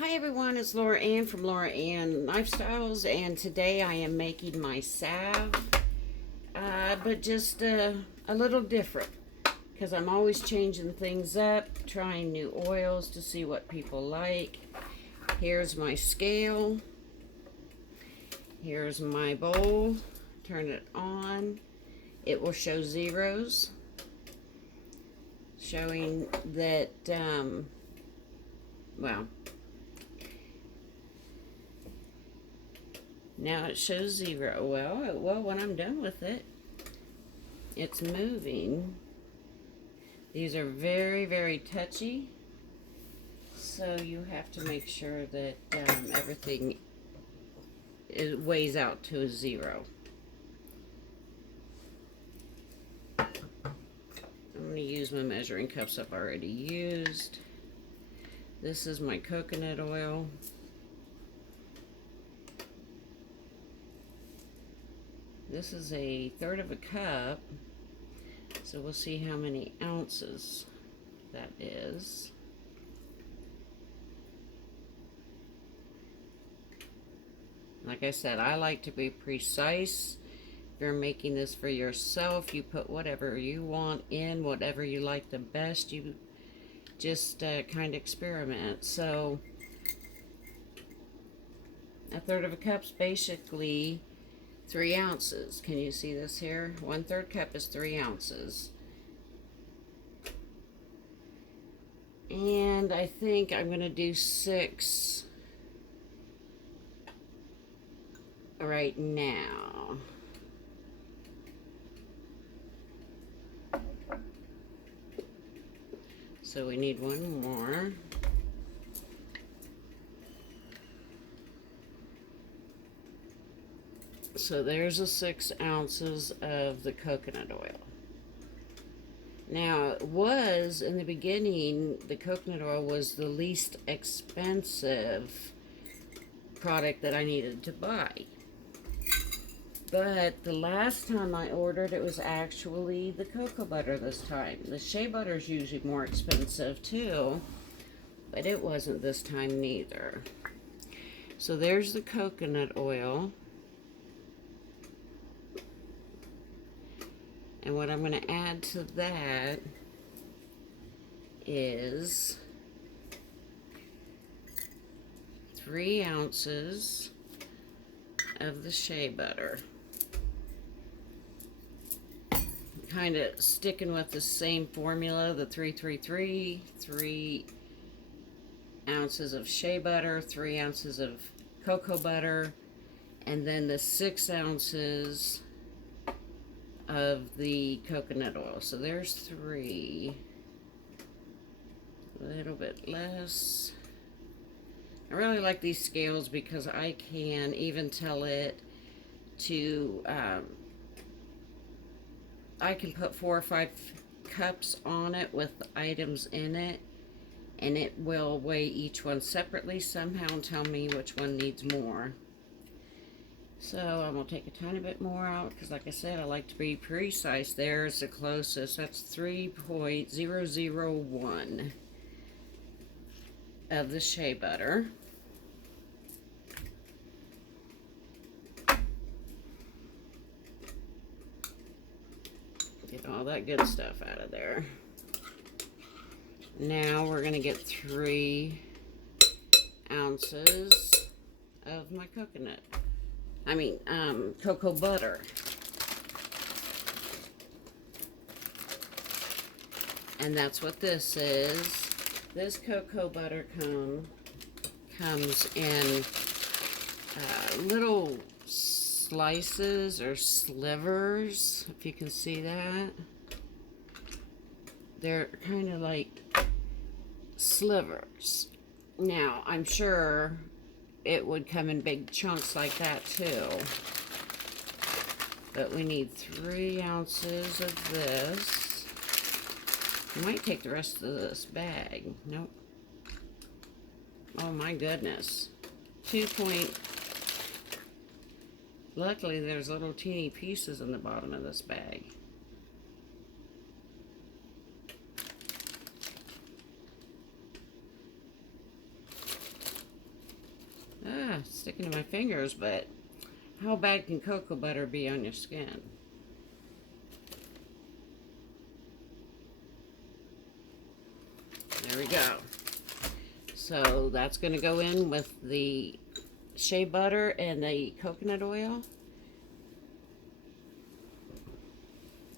Hi everyone, it's Laura Ann from Laura Ann Lifestyles, and today I am making my salve, but just a little different because I'm always changing things up, trying new oils to see what people like. Here's my scale. Here's my bowl. Turn it on. It will show zeros, showing that, well, now it shows 0. Well, when I'm done with it, it's moving. These are very, very touchy, so you have to make sure that everything weighs out to a 0. I'm going to use my measuring cups I've already used. This is my coconut oil. This is a 1/3 of a cup, so we'll see how many ounces that is. Like I said, I like to be precise. If you're making this for yourself, you put whatever you want in, whatever you like the best. You just kind of experiment. So, a 1/3 of a cup's basically 3 ounces. Can you see this here? 1/3 cup is 3 ounces. And I think I'm going to do 6 right now. So we need one more. So there's the 6 ounces of the coconut oil. Now, it was, in the beginning, the coconut oil was the least expensive product that I needed to buy. But the last time I ordered, it was actually the cocoa butter this time. The shea butter is usually more expensive too, but it wasn't this time neither. So there's the coconut oil. And what I'm going to add to that is 3 ounces of the shea butter. Kind of sticking with the same formula, the 3-3-3, 3 ounces of shea butter, 3 ounces of cocoa butter, and then the 6 ounces of the coconut oil. So there's 3. A little bit less. I really like these scales because I can even tell it to, I can put 4 or 5 cups on it with items in it, and it will weigh each one separately somehow and tell me which one needs more. So I'm going to take a tiny bit more out because, like I said, I like to be precise. There's the closest. That's 3.001 of the shea butter. Get all that good stuff out of there. Now we're going to get 3 ounces of my cocoa butter. And that's what this is. This cocoa butter comes in little slices or slivers, if you can see that. They're kind of like slivers. Now, I'm sure it would come in big chunks like that too. But we need 3 ounces of this. I might take the rest of this bag. Nope. Oh my goodness. Luckily there's little teeny pieces in the bottom of this bag. sticking to my fingers, but how bad can cocoa butter be on your skin? There we go. So that's going to go in with the shea butter and the coconut oil.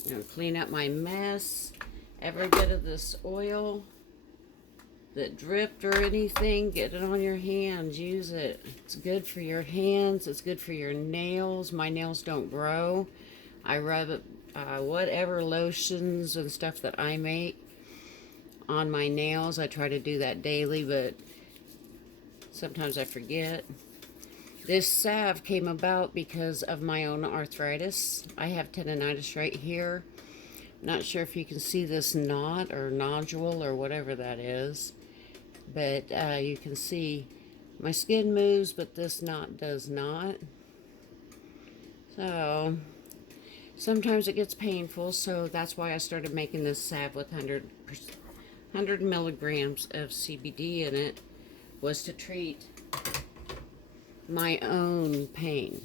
I'm going to clean up my mess. Every bit of this oil that dripped or anything, get it on your hands. Use it. It's good for your hands. It's good for your nails. My nails don't grow. I rub it, whatever lotions and stuff that I make on my nails. I try to do that daily, but sometimes I forget. This salve came about because of my own arthritis. I have tendonitis right here. Not sure if you can see this knot or nodule or whatever that is, but you can see my skin moves, but this knot does not. So sometimes it gets painful, so that's why I started making this salve with 100 milligrams of CBD in it, was to treat my own pain.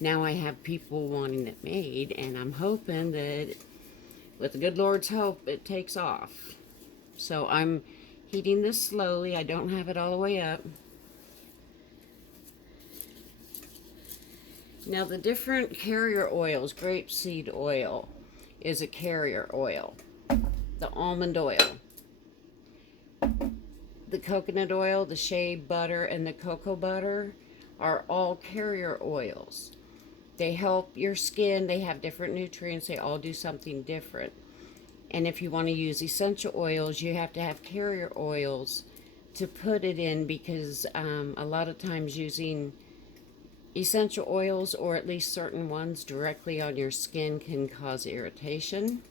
Now I have people wanting it made, and I'm hoping that with the good Lord's help it takes off. So I'm heating this slowly. I don't have it all the way up. Now the different carrier oils, grapeseed oil is a carrier oil. The almond oil, the coconut oil, the shea butter, and the cocoa butter are all carrier oils. They help your skin. They have different nutrients. They all do something different. And if you want to use essential oils, you have to have carrier oils to put it in, because a lot of times using essential oils, or at least certain ones, directly on your skin can cause irritation.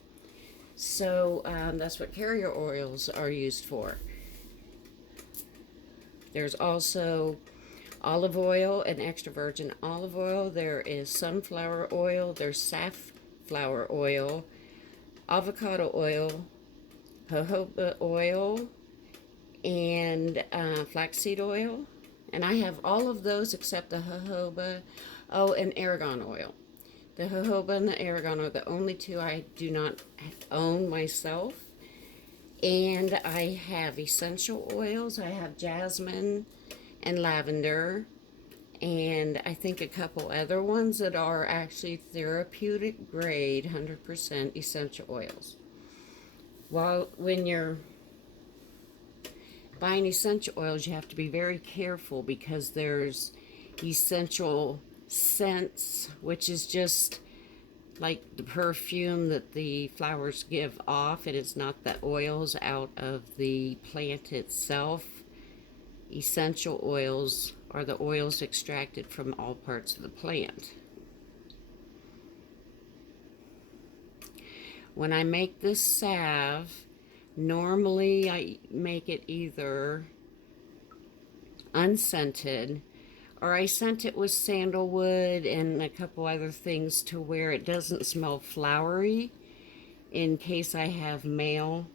So that's what carrier oils are used for. There's also olive oil and extra virgin olive oil. There is sunflower oil. There's safflower oil, avocado oil, jojoba oil, and flaxseed oil. And I have all of those except the jojoba, and argan oil. The jojoba and the argan are the only two I do not own myself. And I have essential oils. I have jasmine and lavender, and I think a couple other ones that are actually therapeutic grade 100% essential oils. Well, when you're buying essential oils, you have to be very careful, because there's essential scents, which is just like the perfume that the flowers give off. It is not the oils out of the plant itself. Essential oils are the oils extracted from all parts of the plant. When I make this salve, normally I make it either unscented, or I scent it with sandalwood and a couple other things to where it doesn't smell flowery, in case I have male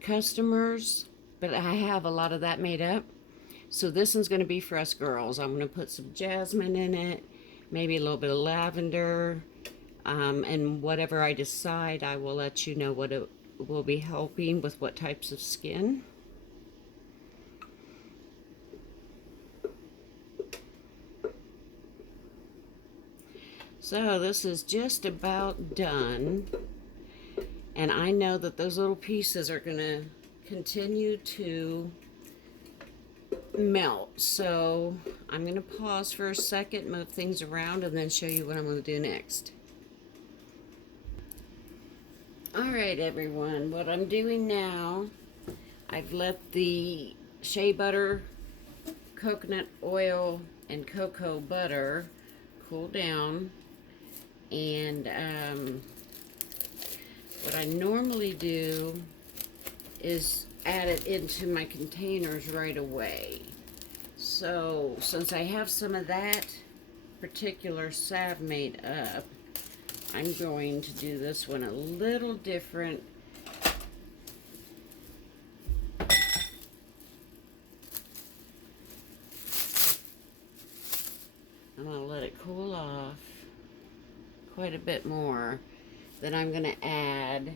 customers. But I have a lot of that made up. So this one's going to be for us girls. I'm going to put some jasmine in it, maybe a little bit of lavender, and whatever I decide, I will let you know what it will be helping with what types of skin. So this is just about done, and I know that those little pieces are going to continue to melt. So I'm going to pause for a second, move things around, and then show you what I'm going to do next. Alright everyone, what I'm doing now, I've let the shea butter, coconut oil, and cocoa butter cool down. And what I normally do is add it into my containers right away. So since I have some of that particular salve made up, I'm going to do this one a little different. quite a bit more that I'm going to add.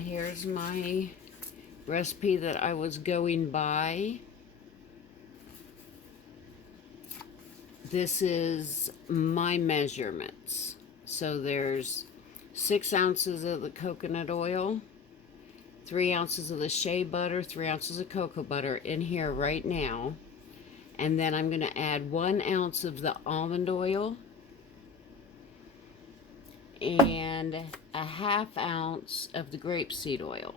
Here's my recipe that I was going by. This is my measurements. So there's 6 ounces of the coconut oil, 3 ounces of the shea butter, 3 ounces of cocoa butter in here right now. And then I'm going to add 1 ounce of the almond oil and a ½ ounce of the grapeseed oil.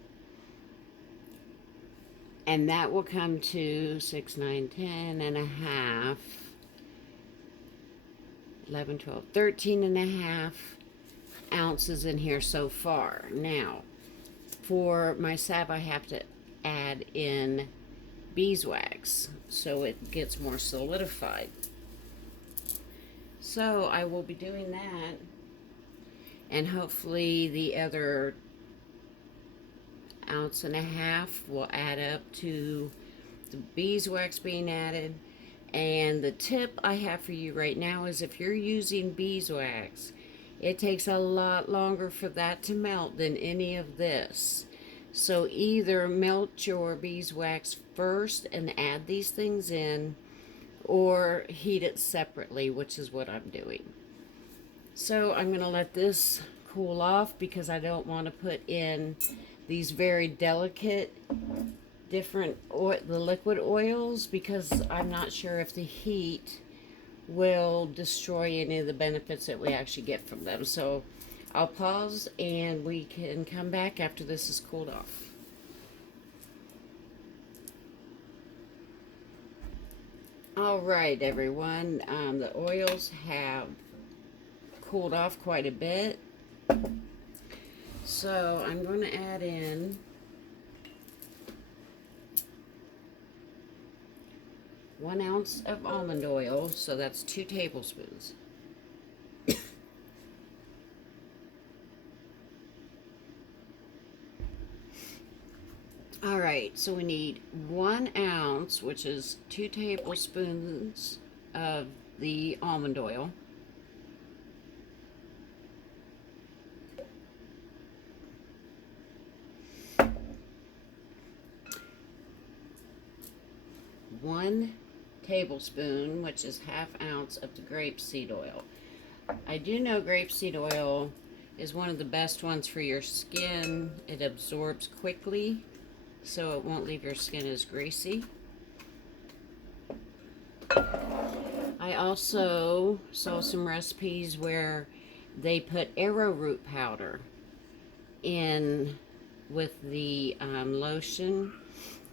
And that will come to 6, 9, 10 and a half, 11, 12, 13 and a half ounces in here so far. Now, for my salve, I have to add in beeswax so it gets more solidified. So I will be doing that, and hopefully the other ounce and a half will add up to the beeswax being added. And the tip I have for you right now is if you're using beeswax, it takes a lot longer for that to melt than any of this. So either melt your beeswax first and add these things in, or heat it separately, which is what I'm doing. So I'm going to let this cool off because I don't want to put in these very delicate different the liquid oils, because I'm not sure if the heat will destroy any of the benefits that we actually get from them. So I'll pause and we can come back after this is cooled off. Alright everyone, the oils have cooled off quite a bit. So I'm going to add in one ounce of almond oil, so that's 2 tablespoons. Alright, so we need 1 ounce, which is 2 tablespoons of the almond oil. One tablespoon, which is ½ ounce of the grapeseed oil. I do know grapeseed oil is one of the best ones for your skin. It absorbs quickly, so it won't leave your skin as greasy. I also saw some recipes where they put arrowroot powder in with the lotion,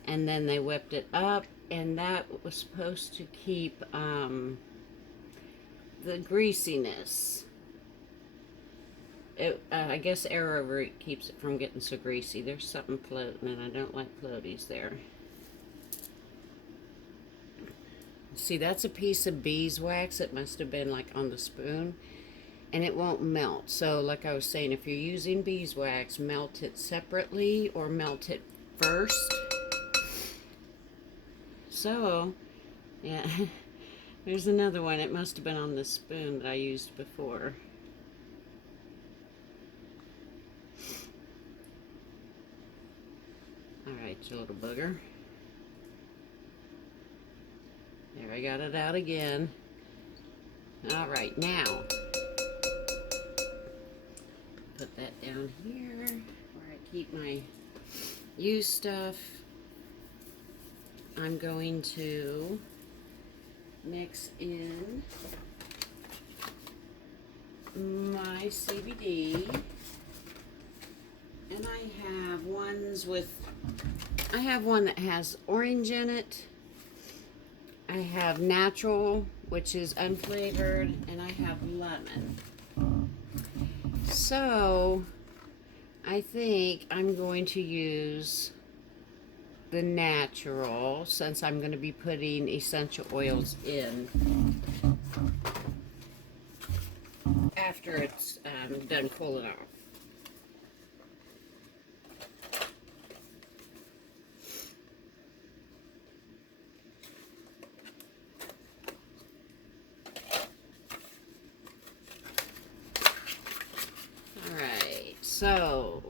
and then they whipped it up, and that was supposed to keep the greasiness. I guess arrowroot keeps it from getting so greasy. There's something floating, and I don't like floaties there. See, that's a piece of beeswax. It must have been like on the spoon, and it won't melt. So like I was saying, if you're using beeswax, melt it separately or melt it first. So, yeah, there's another one. It must have been on the spoon that I used before. Alright, you little booger. There, I got it out again. Alright, now, put that down here where I keep my used stuff. I'm going to mix in my CBD, and I have one that has orange in it. I have natural, which is unflavored, and I have lemon. So I think I'm going to use the natural, since I'm going to be putting essential oils in after it's done cooling off. So,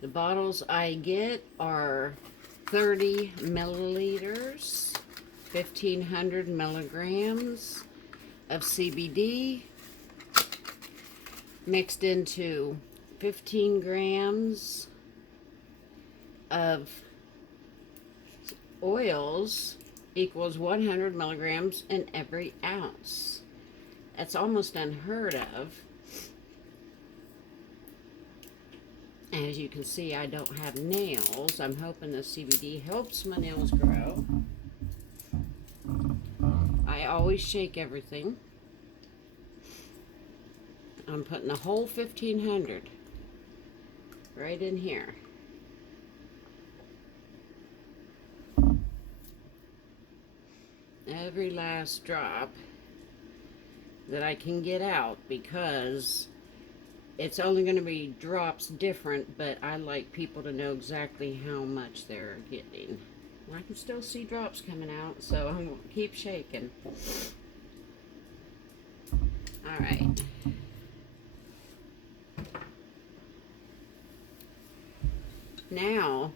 the bottles I get are 30 milliliters, 1,500 milligrams of CBD mixed into 15 grams of oils equals 100 milligrams in every ounce. That's almost unheard of. As you can see, I don't have nails. I'm hoping the CBD helps my nails grow. I always shake everything. I'm putting the whole 1,500 right in here. Every last drop that I can get out, because it's only going to be drops different, but I like people to know exactly how much they're getting. And I can still see drops coming out, so I'm going to keep shaking. Alright. Now,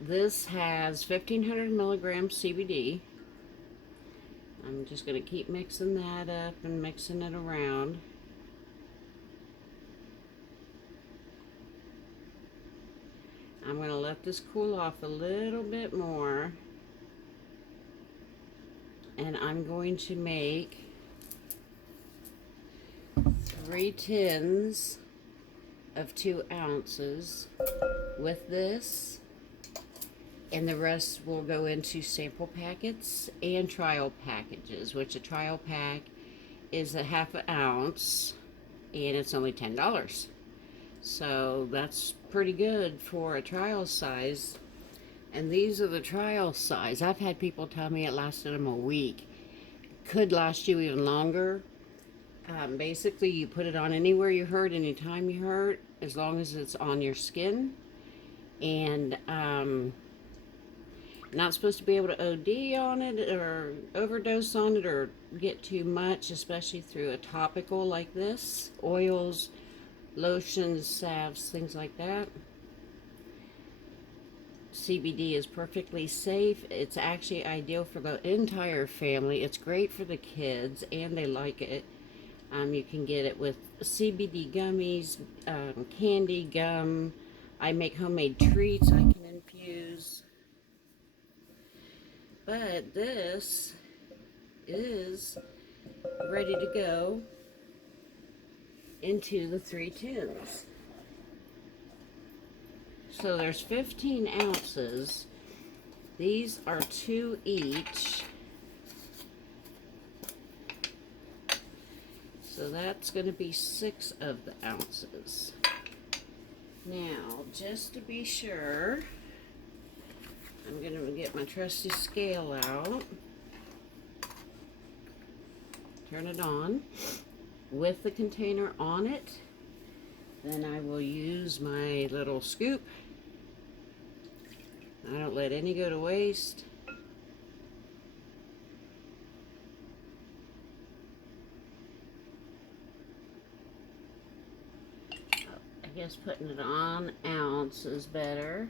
this has 1,500 milligrams CBD. I'm just going to keep mixing that up and mixing it around. I'm going to let this cool off a little bit more, and I'm going to make 3 tins of 2 ounces with this, and the rest will go into sample packets and trial packages, which a trial pack is a half an ounce and it's only $10. So that's pretty good for a trial size. And these are the trial size. I've had people tell me it lasted them a week. Could last you even longer. Basically, you put it on anywhere you hurt, anytime you hurt, as long as it's on your skin. And not supposed to be able to OD on it or overdose on it or get too much, especially through a topical like this. Oils, lotions, salves, things like that. CBD is perfectly safe. It's actually ideal for the entire family. It's great for the kids, and they like it. You can get it with CBD gummies, candy, gum. I make homemade treats I can infuse. But this is ready to go into the 3 tins. So there's 15 ounces. These are 2 each. So that's going to be 6 of the ounces. Now, just to be sure, I'm going to get my trusty scale out. Turn it on with the container on it. Then I will use my little scoop. I don't let any go to waste. I guess putting it on ounce is better.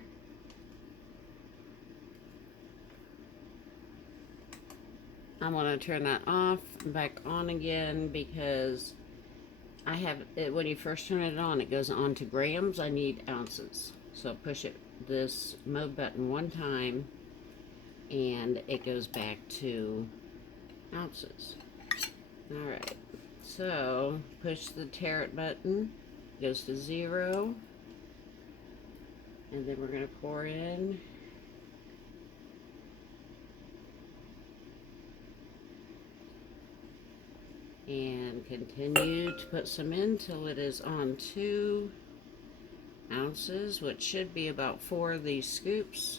I'm going to turn that off and back on again, because I have it, when you first turn it on, it goes on to grams. I need ounces. So push this mode button 1 time and it goes back to ounces. Alright, so push the tare button, goes to 0, and then we're going to pour in and continue to put some in till it is on 2 ounces, which should be about 4 of these scoops.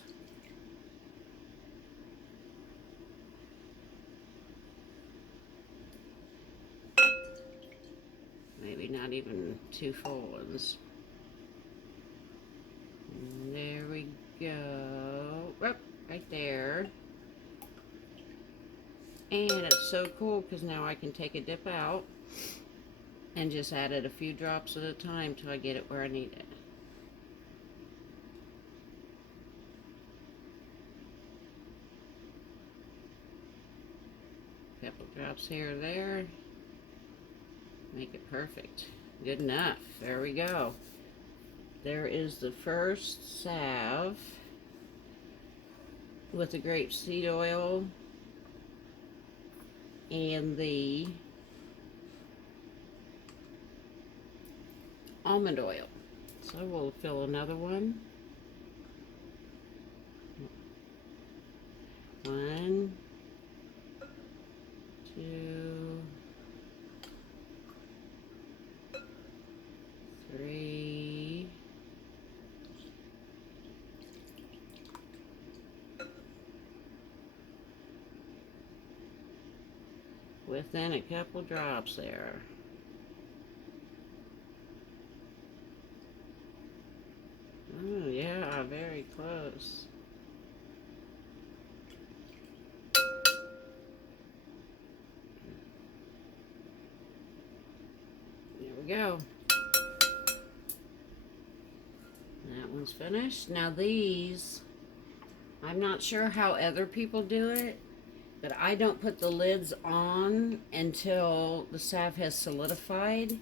Maybe not even 2 full ones. And there we go. Oh, right there. And it's so cool because now I can take a dip out and just add it a few drops at a time till I get it where I need it. Couple drops here or there. Make it perfect. Good enough. There we go. There is the first salve with the grapeseed oil and the almond oil. So we'll fill another one. One, two, three, within a couple drops there. Oh yeah, very close. There we go. That one's finished. Now these, I'm not sure how other people do it, but I don't put the lids on until the salve has solidified,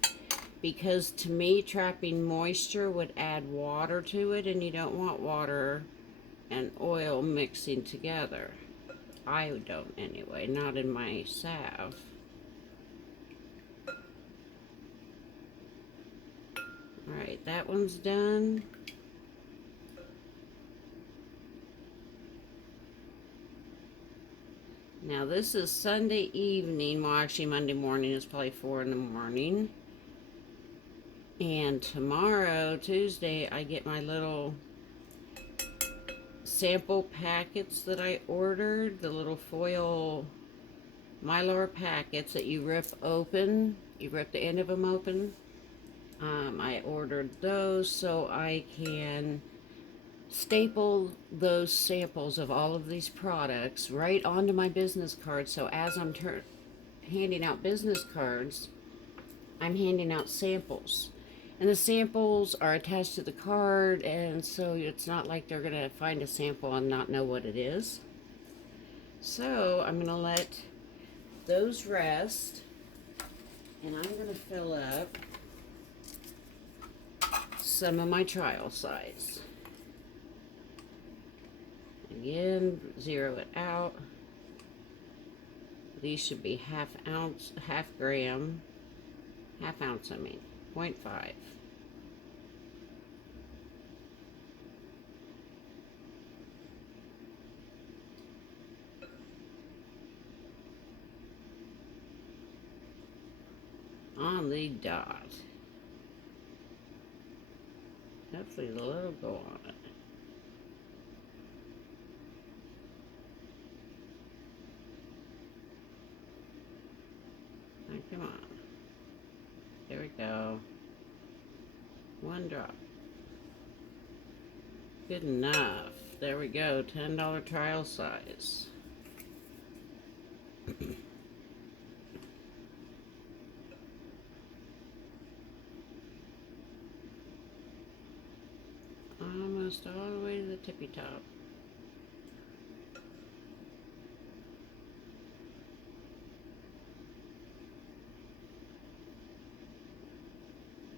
because to me trapping moisture would add water to it, and you don't want water and oil mixing together. I don't anyway, not in my salve. Alright, that one's done. Now this is Sunday evening, well actually Monday morning, it's probably 4 in the morning. And tomorrow, Tuesday, I get my little sample packets that I ordered, the little foil Mylar packets that you rip open, you rip the end of them open. I ordered those so I can staple those samples of all of these products right onto my business card, so as I'm handing out business cards, I'm handing out samples. And the samples are attached to the card, and so it's not like they're going to find a sample and not know what it is. So I'm going to let those rest, and I'm going to fill up some of my trial size. Again, zero it out. These should be half ounce, half gram, half ounce, I mean, 0.5. On the dot. Hopefully the logo on it. Oh, come on. There we go. One drop. Good enough. There we go. $10 trial size. Almost all the way to the tippy top.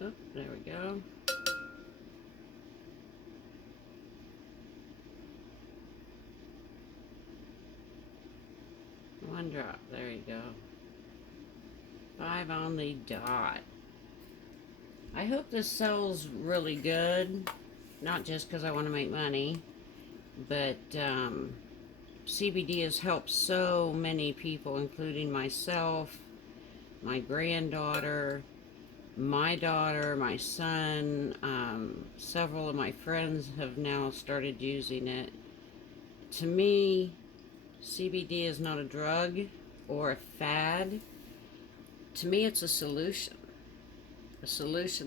Oh, there we go. One drop. There you go. 5 on the dot. I hope this sells really good. Not just because I want to make money, but CBD has helped so many people, including myself, my granddaughter, my daughter, my son. Several of my friends have now started using it. To me, CBD is not a drug or a fad. To me, it's a solution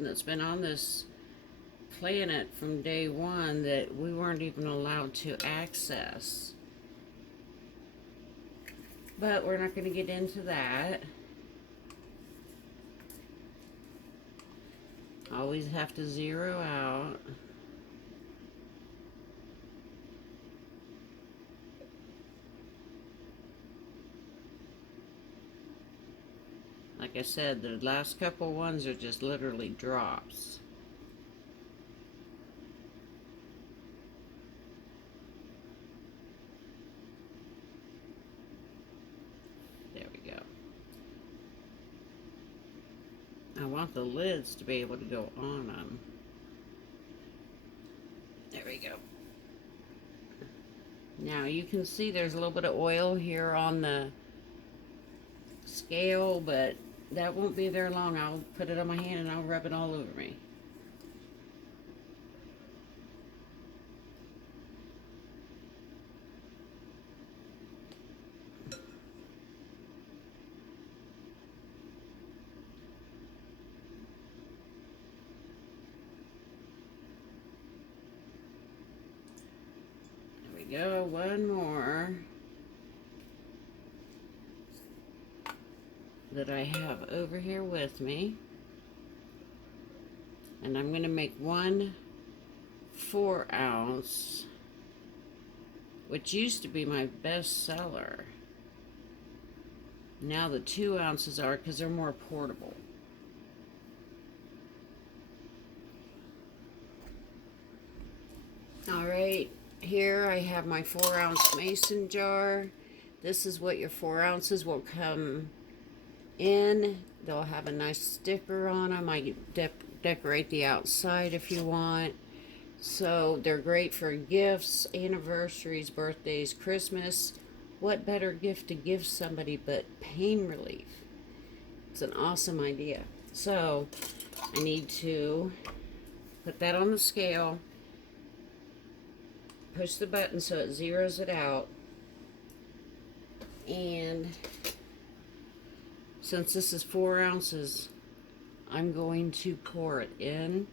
that's been on this planet from day one that we weren't even allowed to access. But we're not going to get into that. Always have to zero out. Like I said, the last couple ones are just literally drops. There we go. I want the lids to be able to go on them. There we go. Now you can see there's a little bit of oil here on the scale, but that won't be there long. I'll put it on my hand and I'll rub it all over me. There we go, one more that I have over here with me. And I'm going to make one 4-ounce, which used to be my best seller. Now the 2 ounces are, because they're more portable. Alright, here I have my 4-ounce mason jar. This is what your 4 ounces will come in. They'll have a nice sticker on them. I decorate the outside if you want. So they're great for gifts, anniversaries, birthdays, Christmas. What better gift to give somebody but pain relief? It's an awesome idea. So I need to put that on the scale, push the button so it zeroes it out, and since this is 4 ounces, I'm going to pour it in.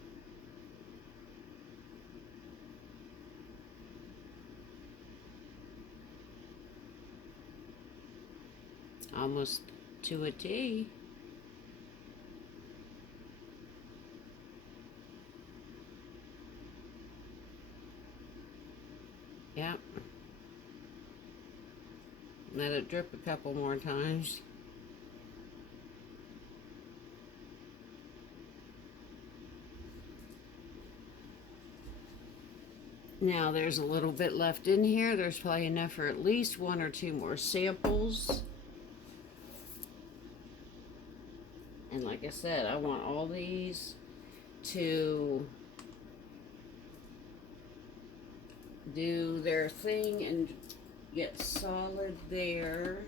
Almost to a T. Yep. Let it drip a couple more times. Now there's a little bit left in here. There's probably enough for at least 1 or 2 more samples. And like I said, I want all these to do their thing and get solid there.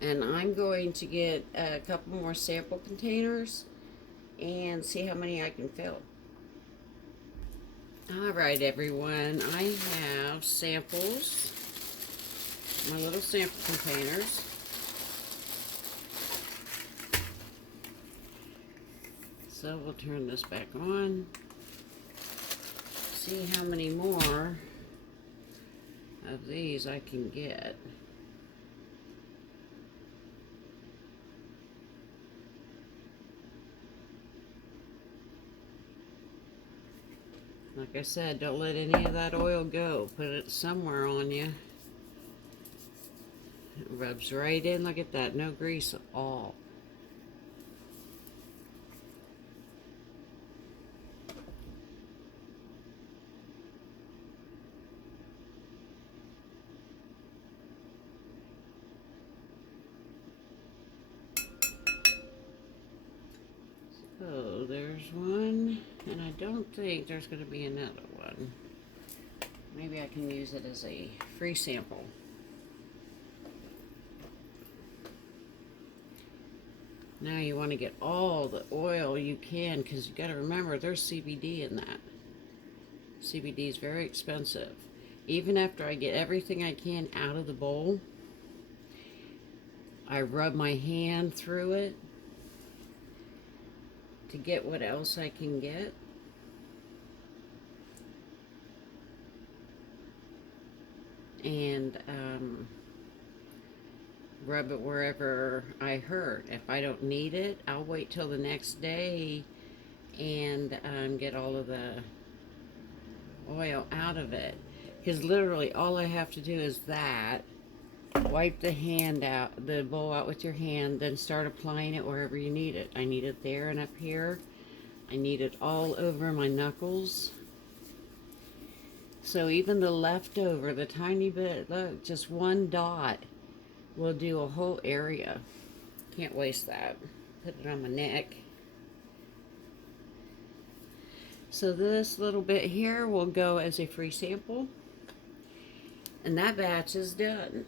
And I'm going to get a couple more sample containers and see how many I can fill. Alright everyone, I have samples, my little sample containers. So we'll turn this back on, see how many more of these I can get. Like I said, don't let any of that oil go. Put it somewhere on you. It rubs right in. Look at that. No grease at all. So there's one, and I don't think there's going to be another one. Maybe I can use it as a free sample. Now you want to get all the oil you can, because you got to remember there's CBD in that. CBD is very expensive. Even after I get everything I can out of the bowl, I rub my hand through it to get what else I can get. And rub it wherever I hurt. If I don't need it, I'll wait till the next day and get all of the oil out of it. Because literally all I have to do is that. Wipe the hand out, the bowl out with your hand, then start applying it wherever you need it. I need it there and up here. I need it all over my knuckles. So even the leftover, the tiny bit, look, just one dot will do a whole area. Can't waste that. Put it on my neck. So this little bit here will go as a free sample. And that batch is done.